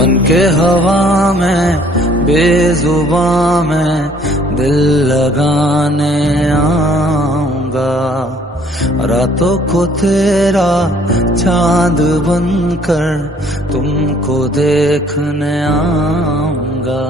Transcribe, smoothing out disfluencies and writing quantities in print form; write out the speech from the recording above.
बनके हवा में बेजुबां में दिल लगाने आऊंगा। रातों को तेरा चांद बनकर तुमको देखने आऊंगा।